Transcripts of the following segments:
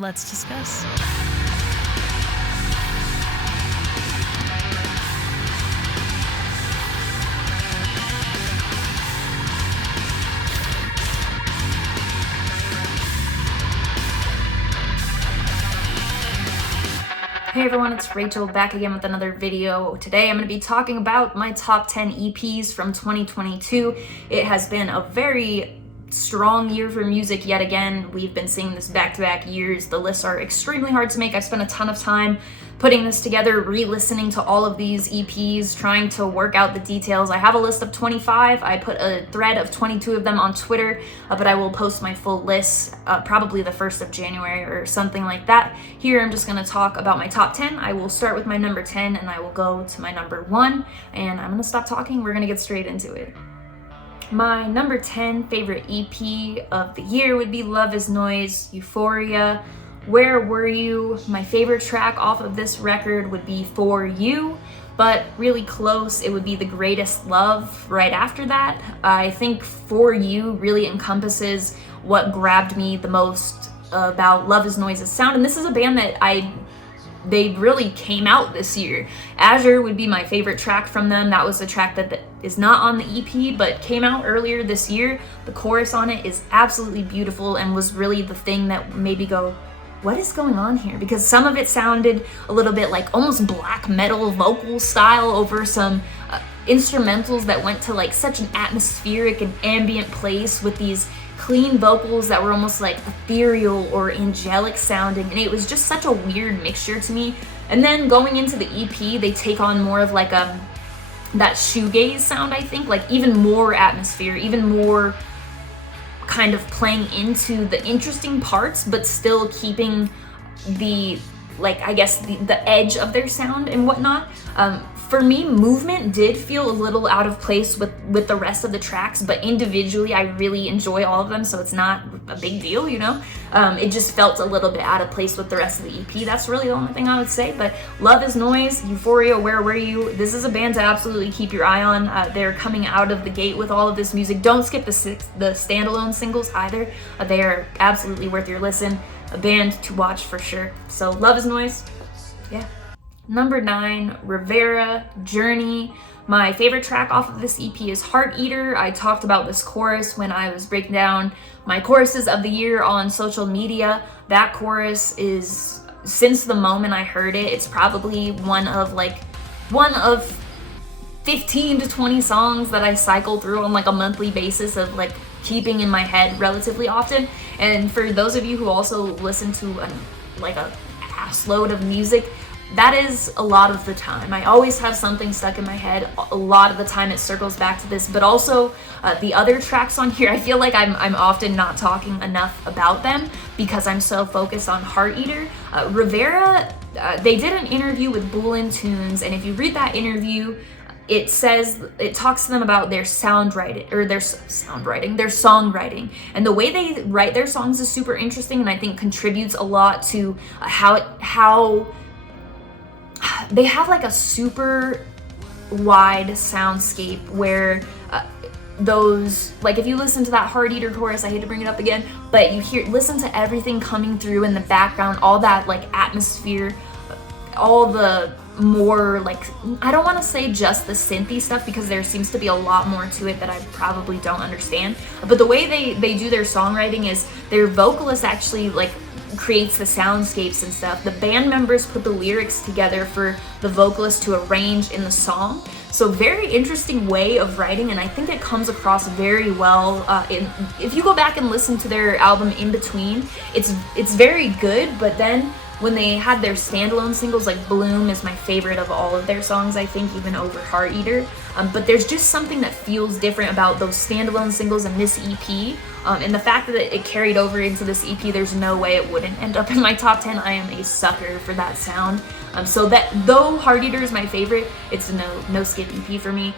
Let's discuss. Hey everyone, it's Rachel back again with another video. Today I'm going to be talking about my top 10 EPs from 2022. It has been a very strong year for music yet again. We've been seeing this back-to-back years. The lists are extremely hard to make. I've spent a ton of time putting this together, re-listening to all of these EPs, trying to work out the details. I have a list of 25. I put a thread of 22 of them on Twitter, but I will post my full list probably the 1st of January or something like that. Here I'm just going to talk about my top 10. I will start with my number 10 and I will go to my number 1, and I'm going to stop talking. We're going to get straight into it. My number 10 favorite EP of the year would be Love Is Noise, Euphoria. Where Were You? My favorite track off of this record would be For You, but really close, it would be The Greatest Love right after that. I think For You really encompasses what grabbed me the most about Love Is Noise's sound, and this is a band that they really came out this year. Azure would be my favorite track from them. That was a track that is not on the EP, but came out earlier this year. The chorus on it is absolutely beautiful and was really the thing that made me go, what is going on here? Because some of it sounded a little bit like almost black metal vocal style over some instrumentals that went to like such an atmospheric and ambient place with these clean vocals that were almost like ethereal or angelic sounding, and it was just such a weird mixture to me. And then going into the EP, they take on more of like that shoegaze sound, I think, like even more atmosphere, even more kind of playing into the interesting parts, but still keeping the, like, I guess the edge of their sound and whatnot. For me, movement did feel a little out of place with the rest of the tracks, but individually I really enjoy all of them, so it's not a big deal, you know? It just felt a little bit out of place with the rest of the EP. That's really the only thing I would say. But Love Is Noise, Euphoria, Where Were You? This is a band to absolutely keep your eye on. They're coming out of the gate with all of this music. Don't skip the standalone singles either. They are absolutely worth your listen. A band to watch for sure. So Love Is Noise, yeah. Number 9, Revaira, Journey. My favorite track off of this EP is Heart Eater. I talked about this chorus when I was breaking down my choruses of the year on social media. That chorus is, since the moment I heard it, it's probably one of 15 to 20 songs that I cycle through on like a monthly basis of like keeping in my head relatively often. And for those of you who also listen to a ass load of music, that is a lot of the time. I always have something stuck in my head. A lot of the time it circles back to this, but also the other tracks on here, I feel like I'm often not talking enough about them because I'm so focused on Heart Eater. Revaira, they did an interview with Goblin Tunes, and if you read that interview, it talks to them about their songwriting, and the way they write their songs is super interesting, and I think contributes a lot to how they have like a super wide soundscape where those, like if you listen to that Heart Eater chorus, I hate to bring it up again, but listen to everything coming through in the background, all that like atmosphere, all the more like, I don't want to say just the synthy stuff because there seems to be a lot more to it that I probably don't understand, but the way they do their songwriting is their vocalist actually like creates the soundscapes and stuff. The band members put the lyrics together for the vocalist to arrange in the song. So very interesting way of writing, and I think it comes across very well. If you go back and listen to their album In Between, it's very good, but then when they had their standalone singles, like Bloom is my favorite of all of their songs, I think, even over Heart Eater. But there's just something that feels different about those standalone singles and this EP. And the fact that it carried over into this EP, there's no way it wouldn't end up in my top 10. I am a sucker for that sound. So that, though Heart Eater is my favorite, it's no skip EP for me.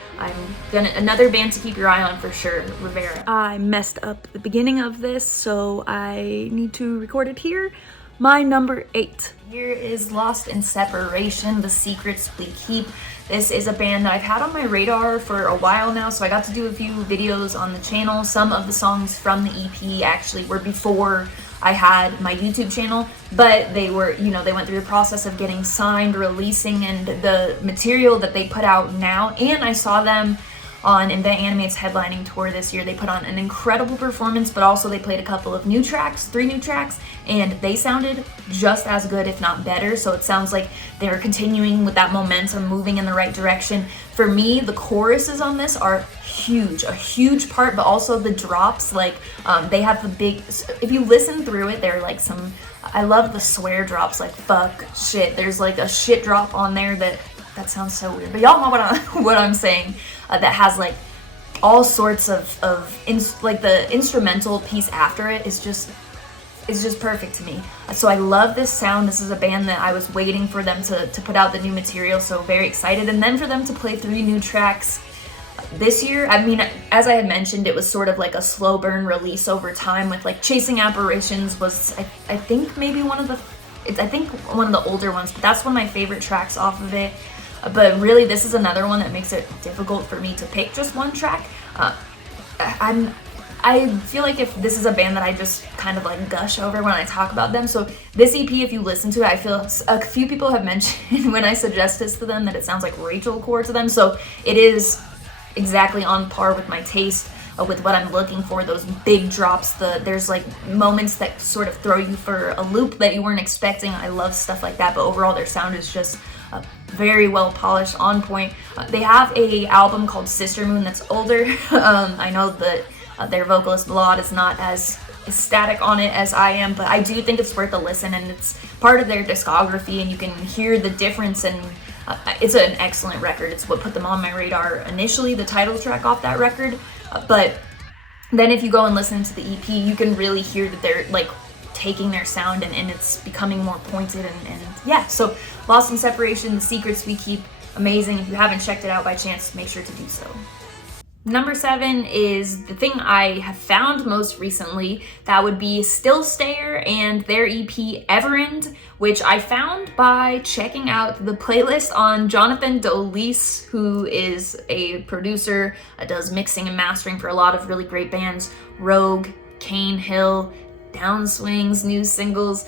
Another band to keep your eye on for sure, Revaira. I messed up the beginning of this, so I need to record it here. My number 8 here is Lost in Separation, The Secrets We Keep. This is a band that I've had on my radar for a while now, so I got to do a few videos on the channel. Some of the songs from the EP actually were before I had my YouTube channel, but they were, you know, they went through the process of getting signed, releasing, and the material that they put out now, and I saw them on Invent Animate's headlining tour this year. They put on an incredible performance, but also they played a couple of new tracks, 3 new tracks, and they sounded just as good, if not better. So it sounds like they're continuing with that momentum, moving in the right direction. For me, the choruses on this are huge, a huge part, but also the drops, like they have the big, if you listen through it, they're like some, I love the swear drops, like fuck, shit. There's like a shit drop on there that sounds so weird, but y'all know what I'm saying. That has like all sorts of like the instrumental piece after it is just perfect to me. So I love this sound. This is a band that I was waiting for them to put out the new material, so very excited. And then for them to play 3 new tracks this year, I mean, as I had mentioned, it was sort of like a slow burn release over time with like Chasing Apparitions was I think maybe one of the older ones, but that's one of my favorite tracks off of it. But really, this is another one that makes it difficult for me to pick just one track. I feel like if this is a band that I just kind of like gush over when I talk about them. So this EP, if you listen to it, I feel a few people have mentioned when I suggest this to them that it sounds like Rachelcore to them. So it is exactly on par with my taste, with what I'm looking for. Those big drops, there's like moments that sort of throw you for a loop that you weren't expecting. I love stuff like that, but overall their sound is just very well polished, on point. They have a album called Sister Moon that's older. I know that their vocalist Vlad is not as ecstatic on it as I am, but I do think it's worth a listen, and it's part of their discography, and you can hear the difference, and it's an excellent record. It's what put them on my radar initially, the title track off that record, but then if you go and listen to the EP, you can really hear that they're like taking their sound and it's becoming more pointed, and yeah, so Lost in Separation, The Secrets We Keep, amazing. If you haven't checked it out by chance, make sure to do so. Number 7 is the thing I have found most recently. That would be Still Stayer and their EP Everend, which I found by checking out the playlist on Jonathan Dolise, who is a producer, does mixing and mastering for a lot of really great bands, Rogue, Cane Hill, Downswing's new singles.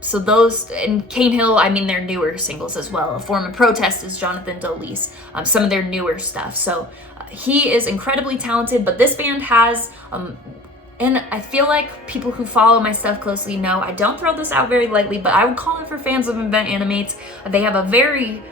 So those, and Cane Hill, I mean their newer singles as well. A Form of Protest is Jonathan Dolise, some of their newer stuff. So he is incredibly talented, but this band has, and I feel like people who follow my stuff closely know I don't throw this out very lightly, but I would call it for fans of Invent Animates. They have a very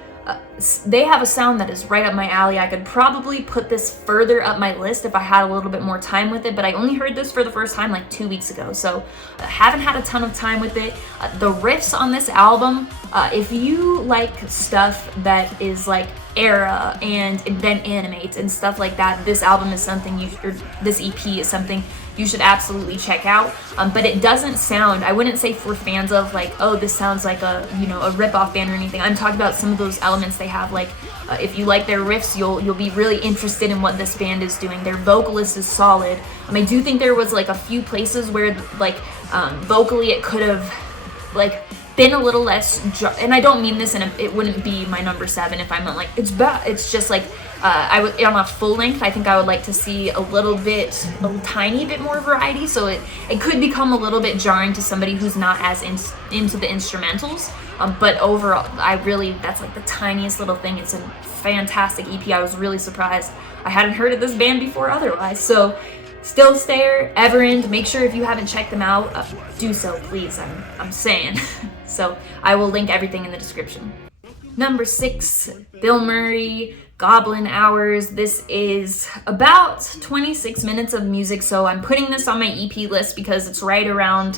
they have a sound that is right up my alley. I could probably put this further up my list if I had a little bit more time with it, but I only heard this for the first time like 2 weeks ago, so I haven't had a ton of time with it. The riffs on this album, if you like stuff that is like Era and Invent Animates and stuff like that, this album is something this EP is something you should absolutely check out. But it doesn't sound, I wouldn't say for fans of like, oh, this sounds like a rip-off band or anything. I'm talking about some of those elements they have, like if you like their riffs, you'll be really interested in what this band is doing. Their vocalist is solid. I do think there was like a few places where like vocally it could have like been a little less, and I don't mean this in it wouldn't be my number 7 if I meant like it's bad. It's just like I would, on a full length, I think I would like to see a tiny bit more variety. So it could become a little bit jarring to somebody who's not as into the instrumentals. But overall, that's like the tiniest little thing. It's a fantastic EP. I was really surprised. I hadn't heard of this band before otherwise. So Still Stayer, Everend, make sure if you haven't checked them out, do so, please. I'm saying. So I will link everything in the description. Number 6, Bilmuri, Goblin Hours. This is about 26 minutes of music, so I'm putting this on my EP list because it's right around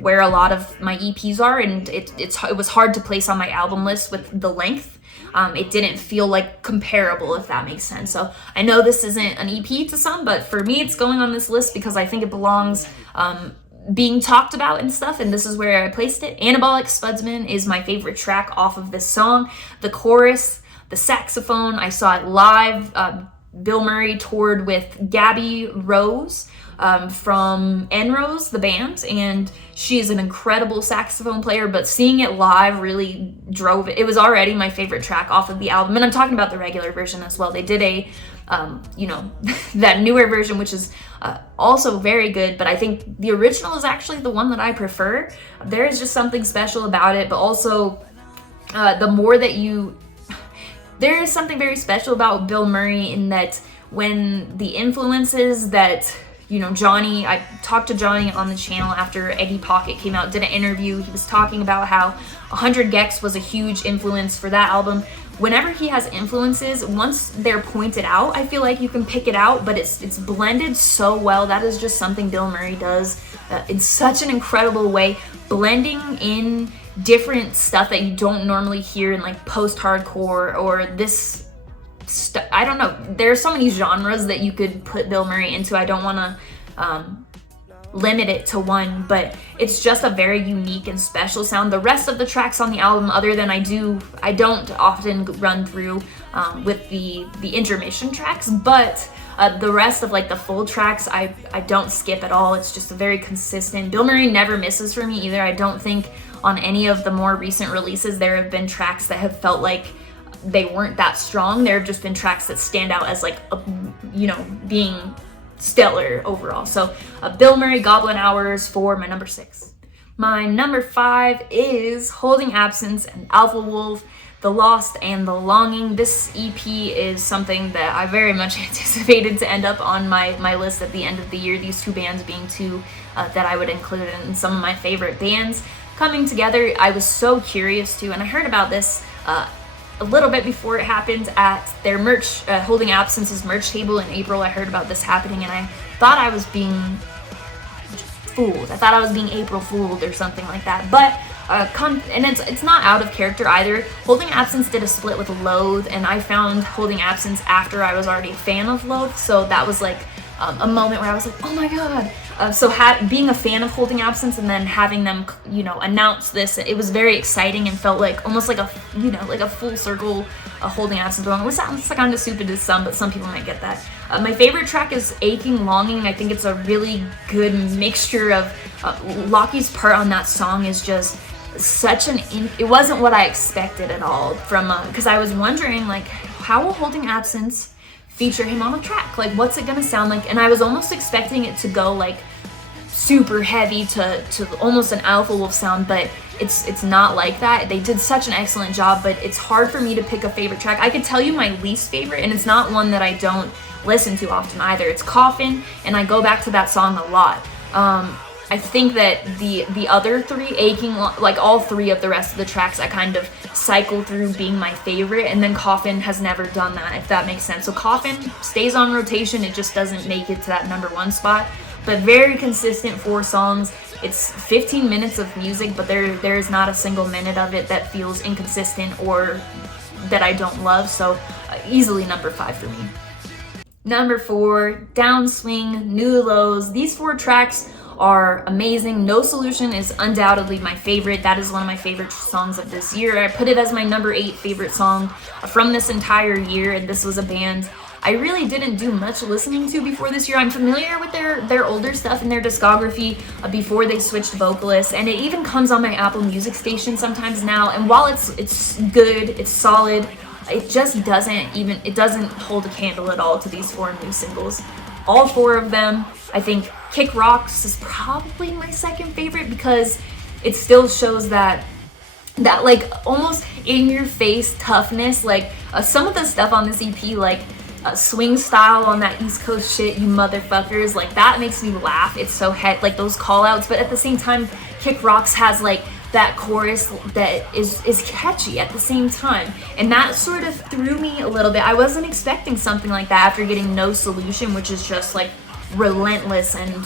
where a lot of my EPs are, and it was hard to place on my album list with the length. It didn't feel like comparable, if that makes sense. So I know this isn't an EP to some, but for me it's going on this list because I think it belongs being talked about and stuff, and this is where I placed it. Anabolic Spudsman is my favorite track off of this song. The chorus, the saxophone, I saw it live. Bilmuri toured with Gabby Rose, from Enrose, the band, and she is an incredible saxophone player, but seeing it live really drove it. It was already my favorite track off of the album, and I'm talking about the regular version as well. They did a, you know, that newer version, which is also very good, but I think the original is actually the one that I prefer. There is just something special about it, but also the more that there is something very special about Bilmuri in that when the influences that, you know, Johnny, I talked to Johnny on the channel after Eggy Pocket came out, did an interview. He was talking about how 100 Gex was a huge influence for that album. Whenever he has influences, once they're pointed out, I feel like you can pick it out, but it's blended so well. That is just something Bilmuri does in such an incredible way, blending in different stuff that you don't normally hear in like post-hardcore or this I don't know. There's so many genres that you could put Bilmuri into. I don't want to limit it to one, but it's just a very unique and special sound. The rest of the tracks on the album, other than I don't often run through with the intermission tracks, but the rest of like the full tracks, I don't skip at all. It's just a very consistent. Bilmuri never misses for me either. I don't think on any of the more recent releases there have been tracks that have felt like they weren't that strong. There have just been tracks that stand out as like, you know, being stellar overall. So Bilmuri, Goblin Hours for my number 6. My number 5 is Holding Absence and Alpha Wolf, The Lost and the Longing. This EP is something that I very much anticipated to end up on my list at the end of the year. These two bands being two that I would include in some of my favorite bands coming together. I was so curious to, and I heard about this a little bit before it happened at their merch, Holding Absence's merch table in April. I heard about this happening and I thought I was being fooled. I thought I was being April fooled or something like that. But and it's not out of character either. Holding Absence did a split with Loathe, and I found Holding Absence after I was already a fan of Loathe, so that was like a moment where I was like, oh my god. So being a fan of Holding Absence and then having them, you know, announce this, it was very exciting and felt like almost like a, you know, like a full circle Holding Absence belonging. It sounds kind of stupid to some, but some people might get that. My favorite track is Aching Longing. I think it's a really good mixture of Lockie's part on that song is just such it wasn't what I expected at all from, because I was wondering like, how will Holding Absence feature him on a track? Like, what's it gonna sound like? And I was almost expecting it to go like super heavy to almost an Alpha Wolf sound, but it's not like that. They did such an excellent job, but it's hard for me to pick a favorite track. I could tell you my least favorite, and it's not one that I don't listen to often either. It's Coffin, and I go back to that song a lot. I think that the other three, Aching, like all three of the rest of the tracks, I kind of cycle through being my favorite, and then Coffin has never done that, if that makes sense. So Coffin stays on rotation, it just doesn't make it to that number 1 spot, but very consistent 4 songs. It's 15 minutes of music, but there is not a single minute of it that feels inconsistent or that I don't love, so easily number 5 for me. Number 4, Downswing, New Lows. These 4 tracks are amazing. No Solution is undoubtedly my favorite. That is one of my favorite songs of this year. I put it as my number 8 favorite song from this entire year, and this was a band I really didn't do much listening to before this year. I'm familiar with their older stuff in their discography before they switched vocalists, and it even comes on my Apple Music station sometimes now, and while it's good, it's solid, it just doesn't hold a candle at all to these 4 new singles. All 4 of them. I think Kick Rocks is probably my second favorite because it still shows that like almost in your face toughness. Like some of the stuff on this EP, like Swing Style on that East Coast shit, you motherfuckers, like that makes me laugh. It's so like those call outs, but at the same time Kick Rocks has like that chorus that is catchy at the same time, and that sort of threw me a little bit. I wasn't expecting something like that after getting No Solution, which is just like relentless, and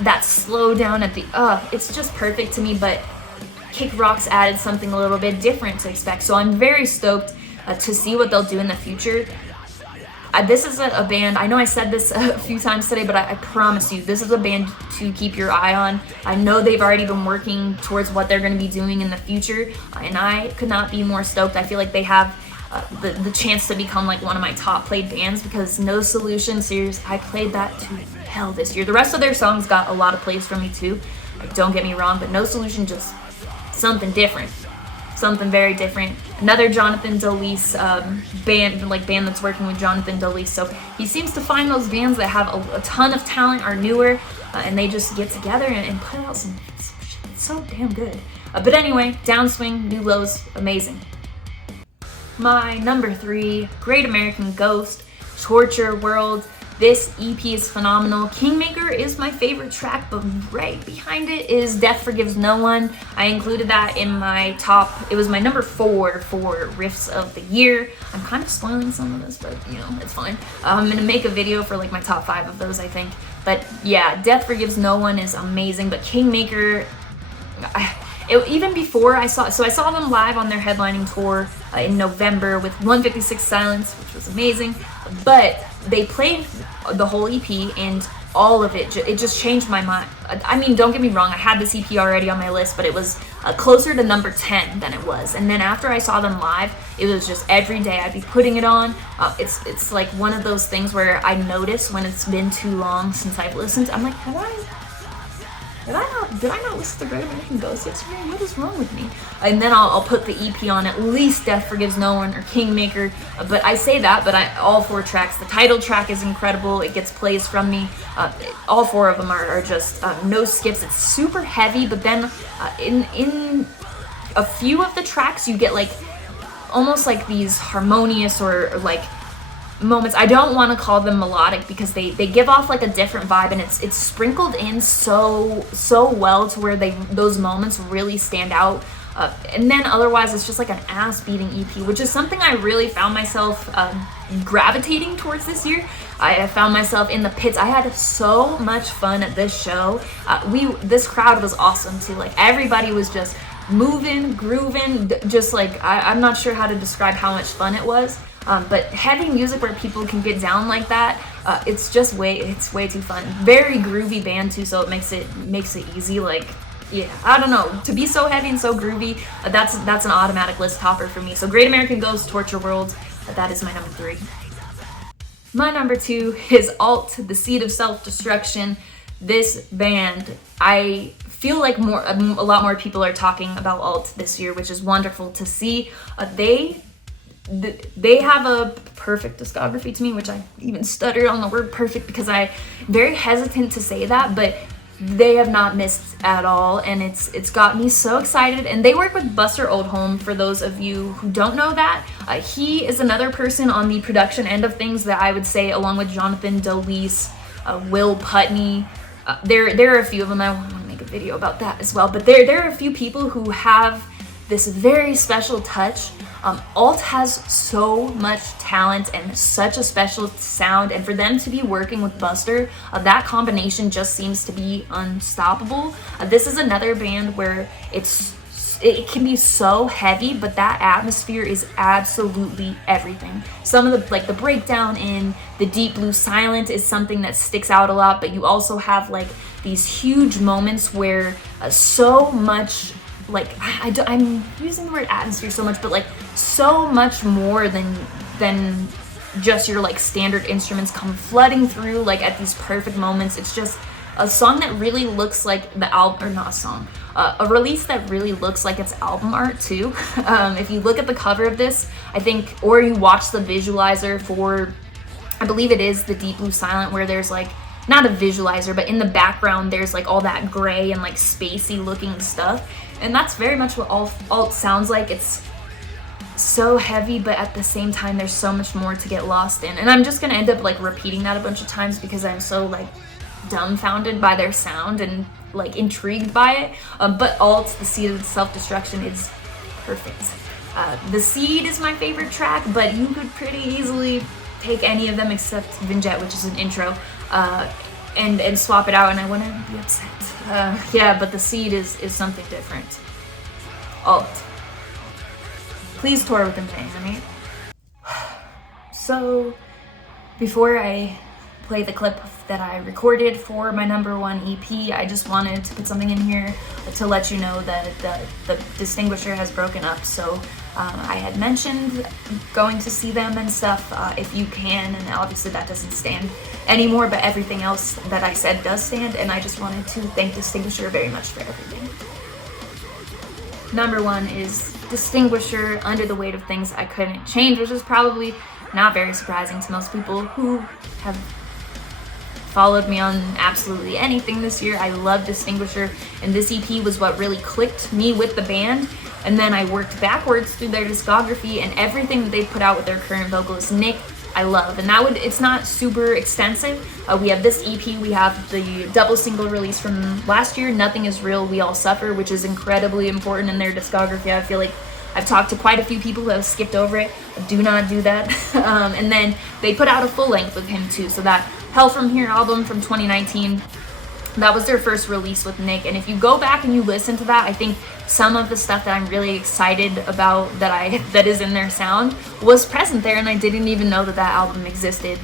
that slow down at the it's just perfect to me. But Kick Rocks added something a little bit different to expect, so I'm very stoked to see what they'll do in the future. This is a band, I know I said this a few times today, but I promise you, this is a band to keep your eye on. I know they've already been working towards what they're going to be doing in the future, and I could not be more stoked. I feel like they have the chance to become like one of my top played bands, because No Solution, seriously, I played that to hell this year. The rest of their songs got a lot of plays from me too, like, don't get me wrong, but No Solution, just something different. Something very different. Another Jonathan Delis band that's working with Jonathan Delis. So he seems to find those bands that have a ton of talent, are newer, and they just get together and put out some shit that's so damn good. But anyway, Downswing, New Lows, amazing. My number 3, Great American Ghost, Torture World. This EP is phenomenal. Kingmaker is my favorite track, but right behind it is Death Forgives No One. I included that in my top, it was my number 4 for riffs of the year. I'm kind of spoiling some of this, but you know, it's fine. I'm gonna make a video for like my top 5 of those, I think. But yeah, Death Forgives No One is amazing, but Kingmaker, even before I saw them live on their headlining tour in November with 156 Silence, which was amazing, but they played the whole EP and all of it, it just changed my mind. I mean, don't get me wrong, I had this EP already on my list, but it was closer to number 10 than it was. And then after I saw them live, it was just every day I'd be putting it on. It's like one of those things where I notice when it's been too long since I've listened. I'm like, did I not listen to Great American Ghost yesterday? What is wrong with me? And then I'll put the EP on, at least Death Forgives No One or Kingmaker. But I say that, but all 4 tracks. The title track is incredible. It gets plays from me. All 4 of them are just no skips. It's super heavy, but then in a few of the tracks you get like almost like these harmonious or like moments. I don't want to call them melodic because they give off like a different vibe, and it's sprinkled in so well to where those moments really stand out. And then otherwise it's just like an ass-beating EP, which is something I really found myself gravitating towards this year. I found myself in the pits. I had so much fun at this show. This crowd was awesome too. Like, everybody was just moving, grooving, just like I'm not sure how to describe how much fun it was. But heavy music where people can get down like that, it's way too fun. Very groovy band too, so it makes it easy. Like, yeah, I don't know, to be so heavy and so groovy, that's an automatic list topper for me. So Great American Ghost, Torture World, that is my number 3. My number 2 is Allt, The Seed of Self-Destruction. This band, I feel like a lot more people are talking about Allt this year, which is wonderful to see. They have a perfect discography to me, which I even stuttered on the word perfect because I'm very hesitant to say that, but they have not missed at all, and it's got me so excited. And they work with Buster Oldholm, for those of you who don't know that. He is another person on the production end of things that I would say, along with Jonathan Delis, Will Putney. There are a few of them. I want to make a video about that as well, but there are a few people who have this very special touch. Allt has so much talent and such a special sound, and for them to be working with Buster, that combination just seems to be unstoppable. This is another band where it can be so heavy, but that atmosphere is absolutely everything. Some of the breakdown in the Deep Blue Silent is something that sticks out a lot, but you also have like these huge moments where so much, like, I'm using the word atmosphere so much, but like so much more than just your like standard instruments come flooding through like at these perfect moments. It's just a song that really looks like the album, or not a song, a release that really looks like it's album art too. If you look at the cover of this, I think, or you watch the visualizer for, I believe it is the Deep Blue Silent, where there's like, not a visualizer, but in the background there's like all that gray and like spacey looking stuff. And that's very much what Allt sounds like. It's so heavy, but at the same time there's so much more to get lost in. And I'm just gonna end up like repeating that a bunch of times because I'm so like dumbfounded by their sound and like intrigued by it. But Allt, The Seed of Self-Destruction, is perfect. The Seed is my favorite track, but you could pretty easily take any of them except Vignette, which is an intro, and swap it out and I wouldn't be upset. Yeah, but The Seed is something different. Allt, please tour with them, right? So before I play the clip that I recorded for my #1 EP. I just wanted to put something in here to let you know that the Distinguisher has broken up. So I had mentioned going to see them and stuff if you can, and obviously that doesn't stand anymore, but everything else that I said does stand, and I just wanted to thank Distinguisher very much for everything. #1 is Distinguisher, Under the Weight of Things I Couldn't Change, which is probably not very surprising to most people who have followed me on absolutely anything this year. I love Distinguisher, and this EP was what really clicked me with the band. And then I worked backwards through their discography, and everything that they put out with their current vocalist Nick, I love. And it's not super extensive. We have this EP, we have the double single release from last year, Nothing Is Real, We All Suffer, which is incredibly important in their discography. I feel like I've talked to quite a few people who have skipped over it. Do not do that. And then they put out a full length with him too. So that Hell From Here album from 2019, that was their first release with Nick. And if you go back and you listen to that, I think some of the stuff that I'm really excited about that is in their sound was present there, and I didn't even know that album existed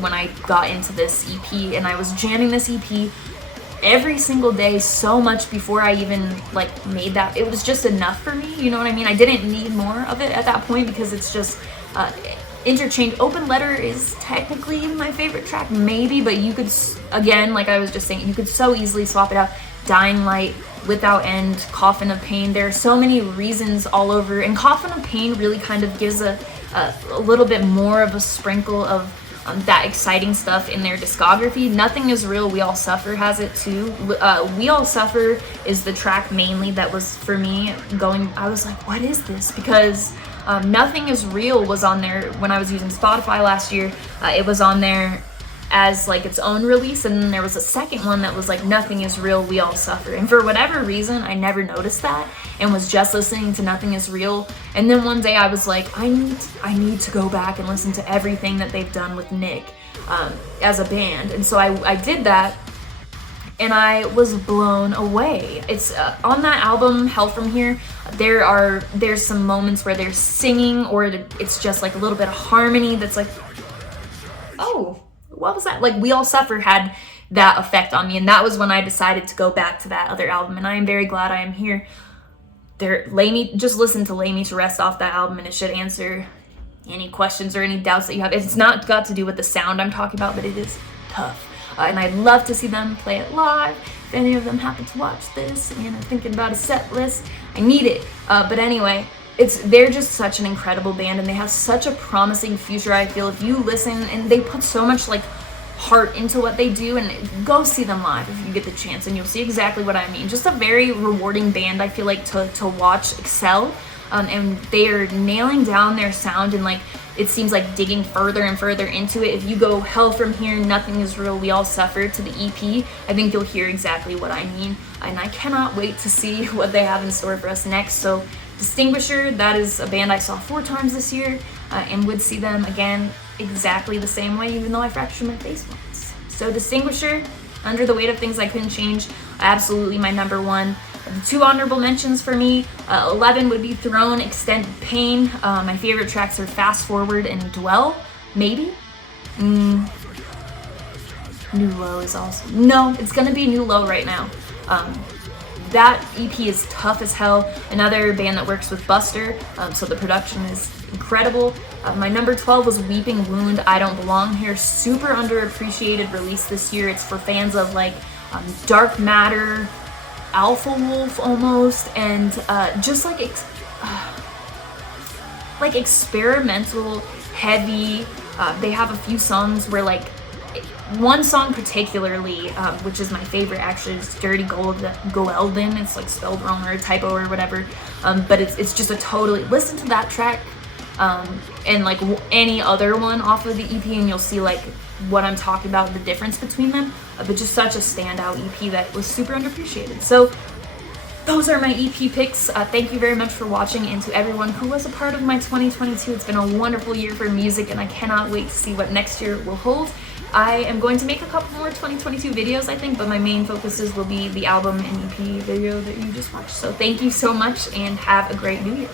when I got into this EP. And I was jamming this EP every single day so much before I even made that. It was just enough for me, you know what I mean? I didn't need more of it at that point because it's just interchange. Open Letter is technically my favorite track, maybe, but you could, again, like I was just saying, you could so easily swap it out. Dying Light, Without End, Coffin of Pain. There are so many reasons all over, and Coffin of Pain really kind of gives a little bit more of a sprinkle of that exciting stuff in their discography. Nothing Is Real, We All Suffer has it too. We All Suffer is the track mainly that was for me I was like, what is this? Because Nothing Is Real was on there when I was using Spotify last year. It was on there as its own release, and then there was a second one that was Nothing Is Real, We All Suffer. And for whatever reason, I never noticed that and was just listening to Nothing Is Real. And then one day I was like, I need to go back and listen to everything that they've done with Nick as a band. And so I did that, and I was blown away. It's on that album, Hell From Here, there's some moments where they're singing, or it's just a little bit of harmony that's oh, what was that? We All Suffer had that effect on me, and that was when I decided to go back to that other album, and I am very glad I am here. Just listen to Lay Me to Rest off that album, and it should answer any questions or any doubts that you have. It's not got to do with the sound I'm talking about, but it is tough. And I'd love to see them play it live. If any of them happen to watch this and are thinking about a set list, I need it. But anyway, they're just such an incredible band, and they have such a promising future. I feel if you listen, and they put so much heart into what they do, and go see them live if you get the chance, and you'll see exactly what I mean. Just a very rewarding band, I feel to watch excel, and they are nailing down their sound, and it seems digging further and further into it. If you go Hell From Here, Nothing Is Real, We All Suffer to the EP, I think you'll hear exactly what I mean, and I cannot wait to see what they have in store for us next. So Distinguisher, that is a band I saw 4 times this year, and would see them again exactly the same way, even though I fractured my face once. So Distinguisher, Under the Weight of Things I Couldn't Change, absolutely my #1. The 2 honorable mentions for me, 11 would be Throne, Extended Pain. My favorite tracks are Fast Forward and Dwell, maybe. New Low is also, no, it's gonna be New Low right now. That EP is tough as hell. Another band that works with Buster, so the production is incredible. My number 12 was Weeping Wound, I Don't Belong Here. Super underappreciated release this year. It's for fans of Dark Matter, Alpha Wolf almost, and just experimental, heavy. They have a few songs where one song particularly, which is my favorite actually, is Dirty Golden. It's spelled wrong or a typo or whatever, but it's just a totally, listen to that track and any other one off of the EP, and you'll see what I'm talking about, the difference between them. But just such a standout EP that was super underappreciated. So those are my EP picks. Thank you very much for watching, and to everyone who was a part of my 2022. It's been a wonderful year for music, and I cannot wait to see what next year will hold. I am going to make a couple more 2022 videos, I think, but my main focuses will be the album and EP video that you just watched. So thank you so much, and have a great new year.